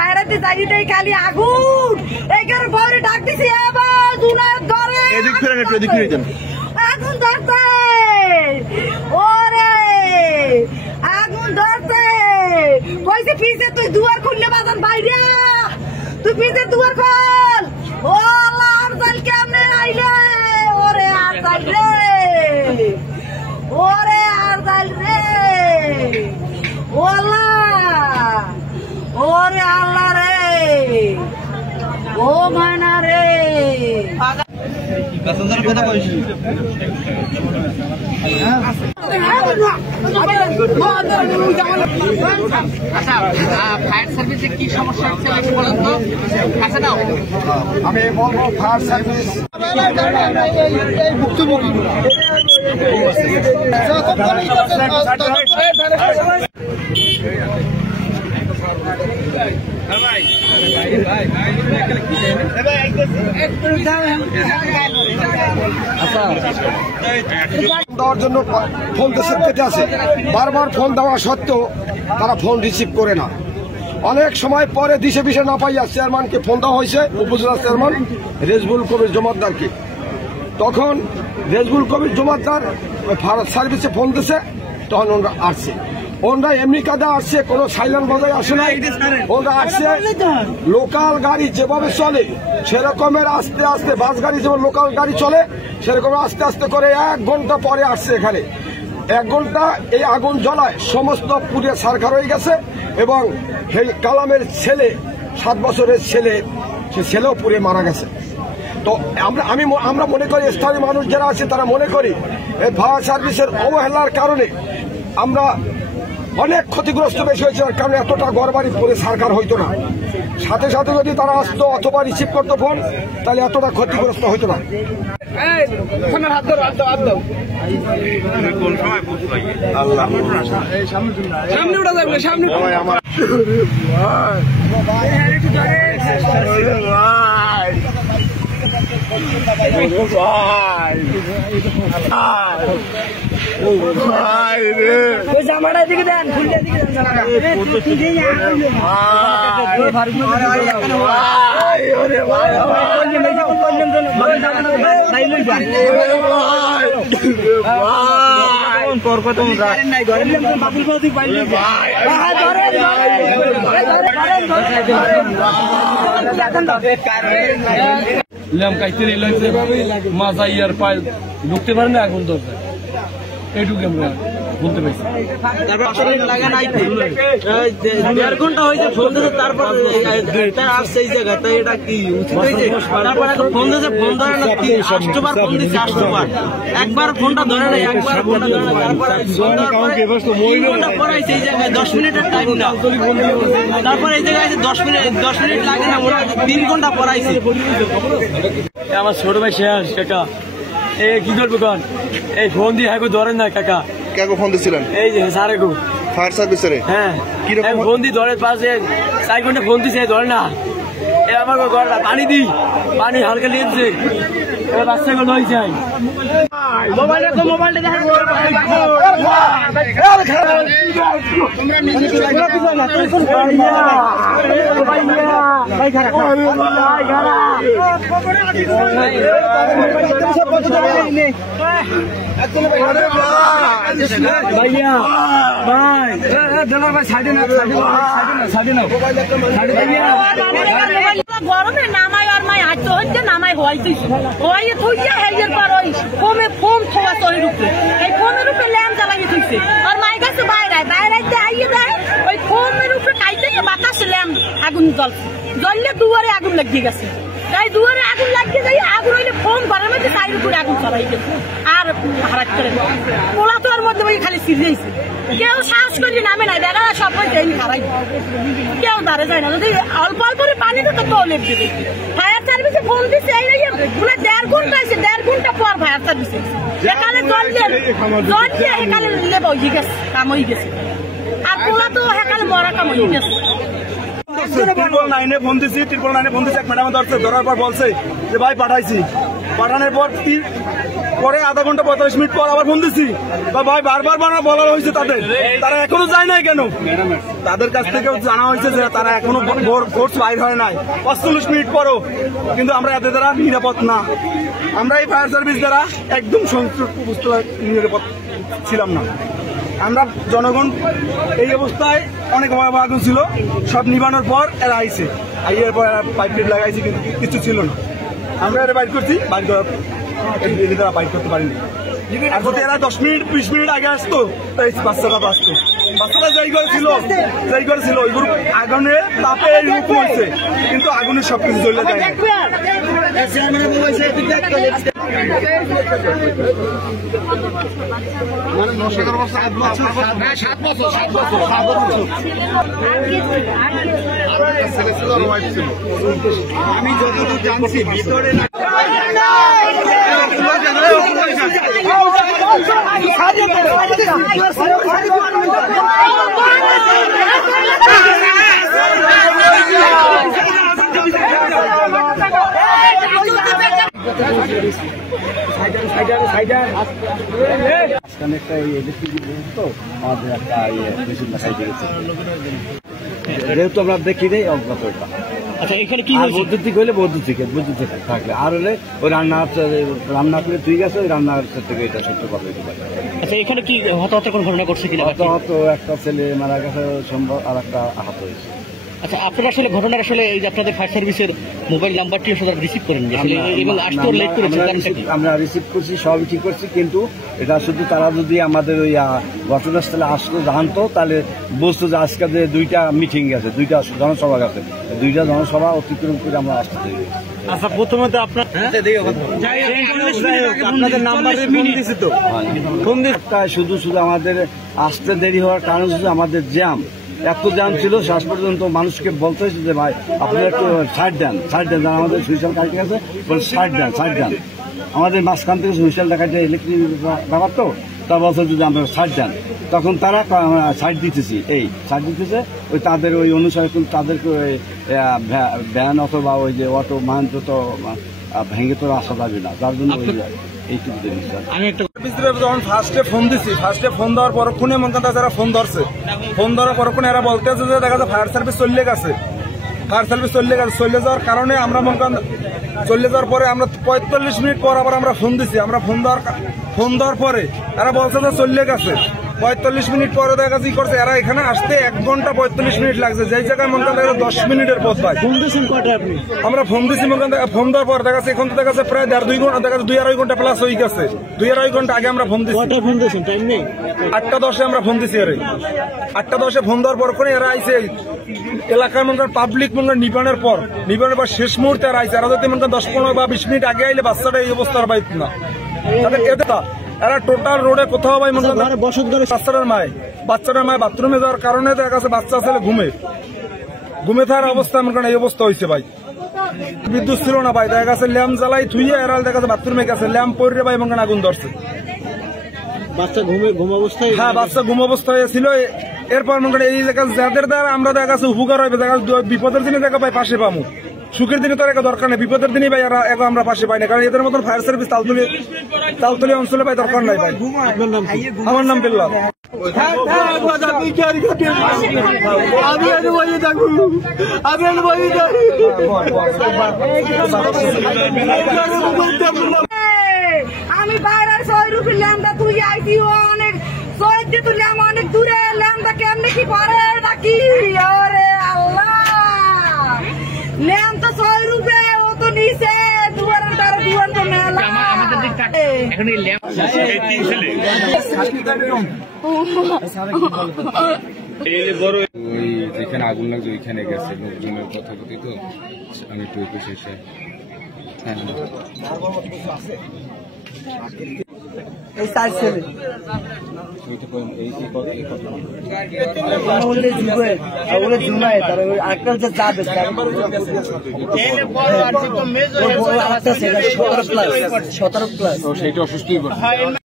বাইরেতে যাইতেই খালি আগুন এইখানে বউরে ডাক দিছি এবার জুনায়েদ ধরে এদিক ফিরে একটু এদিক ফিরে যান আগুন ধরতে ওরে আগুন ধরতে কইছে পিছে তুই দুয়ার খুললে বাজান বাইরে তুই পিছে দুয়ার খোল ও আল্লাহ আরজাল কেমনে আইলে ওরে আরজাল রে ওরে আরজাল রে ও আল্লাহ ওরে আল্লাহ রে ও মানা রে কথা কইছি আচ্ছা ফায়ার সার্ভিসে কি সমস্যা হচ্ছে একটু বলেন তো কাছে নাও আমি বলবো ফায়ার সার্ভিস ভুক্তভোগী দেওয়ার জন্য ফোন দেশের পেতে আছে বারবার ফোন দেওয়া সত্ত্বেও তারা ফোন রিসিভ করে না অনেক সময় পরে দিশে পিছে না পাইয়া চেয়ারম্যানকে ফোন দেওয়া হয়েছে উপজেলা চেয়ারম্যান রেজবুল কবির জমাদ্দারকে তখন রেজবুল কবির জমাদ্দার ফায়ার সার্ভিসে ফোন দিছে তখন ওরা আসছে ওরা এমনি কাদা আসছে কোনো সাইলেন্ট বাজায় আসে নাই ওরা আসছে লোকাল গাড়ি যেভাবে চলে সেরকমের আস্তে আস্তে বাস গাড়ি যেমন লোকাল গাড়ি চলে সেরকম আস্তে আস্তে করে 1 ঘন্টা পরে আসছে এখানে 1 ঘন্টা এই আগুন জ্বলায় সমস্ত পুড়ে ছারখার হয়ে গেছে এবং সেই কালামের ছেলে 7 বছরের ছেলে সে ছেলেও পুড়ে মারা গেছে তো আমরা মনে করি স্থানীয় মানুষ যারা আছে তারা মনে করি এই ফায়ার সার্ভিসের অবহেলার কারণে আমরা অনেক ক্ষতিগ্রস্ত বেশি হয়েছে কারণ এতটা ঘরবাড়ি পরে সরকার হইতো না সাথে সাথে যদি তারা আসতো অথবা রিসিভ করতো ফোন তাহলে এতটা ক্ষতিগ্রস্ত হইতো না জামাটা দিকে দেন মাজা ইয়ার পায়ে ঢুকতে পারে না এখন দরকার এইটুকু আমরা বলতে পারছি দেড় ঘন্টা হয়েছে ফোন দিয়েছে তারপর আসছে এই জায়গাটা এটা কি তারপর ফোন দিয়েছে ফোন ধরে না 8বার ফোন দিয়েছে 8বার একবার ফোনটা ধরে না একবার ফোনটা ধরে না তারপরে 3 ঘন্টা পড়াইছে এই জায়গায় 10 মিনিটের টাইম না তারপর এই জায়গায় 10 মিনিট লাগে না ওরা 3 ঘন্টা পড়াইছে আমার ছোট ভাই শেষ কাকা এই কি করবো কন এই ফোন দিয়ে হ্যাঁ ধরেন না কাকা কাকে ফোন দিয়েছিলেন এই যে স্যারে গো ফায়ার সার্ভিসের হ্যাঁ কিরকম ফোন দিয়ে ধরে পাশে 4 ঘন্টা ফোন দিছে ধরে না এ আমার ঘরটা পানি দি পানি হালকা নিয়েছে এ বাচ্চাগুলো হয়ে যায় মোবাইলটা দেখেন ভাইয়া ভাই ভাই সাইডে না গরমে নামাই আর মাই হাত হইতে নামাই হইতে হইয়ে থইয়া হেইয়ের পর ওই ফোম থোয়া তরি রূপে এই ফোমের রূপে ল্যাম্প জ্বালাইয়ে থইছে আর মাই কাছে বাইরে আইয়ে দেয় ওই ফোমের রূপে কাইতে বাতাসে ল্যাম্প আগুন জ্বললে দুয়ারে আগুন লাগিয়ে গেছে তাই দুয়ারে আগুন লাগিয়ে যাই আগুন হইলে ফোম ঘরের মধ্যে চাইর উপরে আগুন চলাই গেছে আর হারাত করে পোলা তো ওর মধ্যে খালি সিরিয়েছে কেউ সাহস করলে নামে নাই বেড়ারা সব দেয়নি খারাই কেউ দাঁড়ে যায় না যদি অল্প অল্প পানি তো তোলেপ দিবে ফায়ার সার্ভিসে ফোন দিচ্ছে এই 1.5 ঘন্টা আছে 1.5 ঘন্টা পর ফায়ার সার্ভিসে এখানে জল দিয়ে এখানে লেব হয়ে গেছে কাম হয়ে গেছে আর পোলা তো এখানে মরা কাম হয়ে গেছে ট্রিপল নাইনে ফোন দিছি এক ম্যাডাম ধরছে ধরার পর বলছে যে ভাই পাঠাইছি পাঠানোর পর পরে আধা ঘন্টা 45 মিনিট পর আবার ফোন দিচ্ছি বা ভাই বারবার বলা হয়েছে তারা এখনো যায় নাই কেন? তাদের কাছ থেকে জানা হয়েছে যে তারা এখনো ফোর্স বাইর হয় নাই 45 মিনিট পরও, কিন্তু আমরা এদের দ্বারা নিরাপদ না। আমরা এই ফায়ার সার্ভিস দ্বারা একদম নিরাপদ ছিলাম না। আমরা জনগণ এই অবস্থায় অনেক ভয়াবহ আগুন ছিল, সব নিবানোর পর এরা আইছে, আইয়ের পর এরা পাইপ লাগাইছে, কিন্তু কিছু ছিল না। আমরা এরা বাইট করছি, বাইট করার তারা বাইট করতে পারিনি। আর যদি এরা 10 মিনিট 20 মিনিট আগে আসতো তাই বাচ্চারা বাঁচতো। বাচ্চারা যাই করেছিল ওই গ্রুপ আগুনে তাপে এরকম হয়েছে, কিন্তু আগুনের সবকিছু জ্বলে যায়। আমি যতদূর জানছি ভিতরে একটা ইলেকট্রিক তো আমাদের একটা মেশিন দেখাই দিয়েছে, যেহেতু আমরা দেখি নেই অজ্ঞাতটা। আচ্ছা, এখানে কি বৈদ্যুতিক হলে বৈদ্যুতিক থাকলে, আর হলে ওই রান্না করে তুই গেছে, ওই রান্নার থেকে এটা সত্য কথা হতে পারে। আচ্ছা, এখানে কি হতাহতের কোনো ঘটনা ঘটছে কিনা? হতাহত একটা ছেলে মারা গেছে সম্ভব, আর একটা আহত হয়েছে। আচ্ছা, আপনারা আসলে ঘটনার আসলে এই যে আপনাদের ফায়ার সার্ভিসের মোবাইল নাম্বারটি আসলে রিসিভ করেন এবং আসতে লেট করেছেন, আমরা রিসিভ করছি, সবই ঠিক করছি, কিন্তু এটা শুধু তারা যদি আমাদের ওই ঘটনাস্থলে আসতো জানতো, তাহলে বুঝতো যে আজকে যে 2টা মিটিং গেছে, 2টা জনসভা গেছে, 2টা জনসভা অতিক্রম করে আমরা আসতে দেরি। আচ্ছা, প্রথমে তো আপনাদের নাম্বার ফোন দিয়েছি তো, ফোন দিয়ে শুধু আমাদের আসতে দেরি হওয়ার কারণ শুধু আমাদের জ্যাম, এত জ্যাম ছিল, শেষ পর্যন্ত মানুষকে বলতে হয়েছে যে ভাই আপনারা একটু সাইড দেন, আমাদের সুইসাল কাটে গেছে, বলে সাইড দেন। আমাদের মাঝখান থেকে সুইসাল দেখাচ্ছে ইলেকট্রিক ব্যাপার তো, তা বলছে যদি আমরা সাইড দেন, তখন তারা সাইড দিতেছে, ওই তাদের ওই অনুসারে তাদেরকে ওই ভ্যান অথবা ওই যে অটো মাহেন্দ্র তো ভেঙে তো আসা যাবে না, যার জন্য এইটুকু জিনিস। যখন ফার্স্টে ফোন দেওয়ার পরক্ষণে মনে করেন যারা ফোন ধরার পরক্ষণে এরা বলতেছে যে দেখা যায় ফায়ার সার্ভিস চলে গেছে, চলে যাওয়ার কারণে আমরা মনে করেন চলে যাওয়ার পরে আমরা 45 মিনিট পর আবার আমরা ফোন দিছি। আমরা ফোন দেওয়ার পরে এরা বলছে যে চলে গেছে। 45 মিনিট পরে দেখা যাচ্ছে কি করছে, এরা এখানে আসতে 1 ঘন্টা 45 মিনিট লাগছে, যেই জায়গায় মনে করেন 10 মিনিটের পথ ভাই। আমরা ফোন দিছি, মনে করেন ফোন দেওয়ার পর দেখা যাচ্ছে এখন তো দেখা যাচ্ছে প্রায় 2 ঘন্টা, দেখা যাচ্ছে 2-2.5 ঘন্টা প্লাস হয়ে গেছে। 2-2.5 ঘন্টা আগে আমরা ফোন দিছি। 8:10 আমরা ফোন দিছি। 8:10 ফোন দেওয়ার পর করে এরা আইসে এলাকার মনে করেন পাবলিক মনে করেন নিবানের পর শেষ মুহূর্তে এরা আইসে। এরা যদি মনে করেন 10-15 বা 20 মিনিট আগে আইলে বাচ্চাটা এই অবস্থার বাইত না, তাদের এরা টোটাল রোডে কোথাও ভাই মনে করেন বাচ্চাটার মায় বাথরুমে যাওয়ার কারণে দেখা যাচ্ছে বাচ্চা ছেলে ঘুমে থাকার অবস্থা মনে করেন এই অবস্থা হয়েছে ভাই। বিদ্যুৎ ছিল না ভাই, দেখা গেছে ল্যাম্প জ্বালাই থুইয়ে এরা দেখা যাচ্ছে বাথরুমে গেছে, ল্যাম্প পড়ে ভাই মনে আগুন ধরছে। বাচ্চা ঘুম অবস্থায়, হ্যাঁ বাচ্চা ঘুম অবস্থায় ছিল। এরপর মনে করেন এই জায়গা যাদের দ্বারা আমরা দেখা যাচ্ছে উপকার হবে, দেখা বিপদের দিনে দেখা পাই পাশে পাবো, সুখের দিনে তো একা দরকার নেই, বিপদের দিনে ভাই একা আমরা পাশে পাই না, কারণ এদের মতন ফায়ার সার্ভিস তালতলি অঞ্চলে ভাই দরকার নাই ভাই। আমার নাম বিল্লাল। আমি বাইরের শহর ল্যাম্পটা তুই আইছি, অনেক সহ্য তুললাম, অনেক দূরে ল্যাম্পটা কেমনে কি করে নাকি, আরে আল্লাহ ল্যাম্প তো 100 রুপে, ও তো নিচে দুয়ার তো মেলা। যেখানে আগুন লাগছে ওইখানে গেছে লোকজনের কথা কথিত, আমি একটু শেষে সেইটা অসুস্থই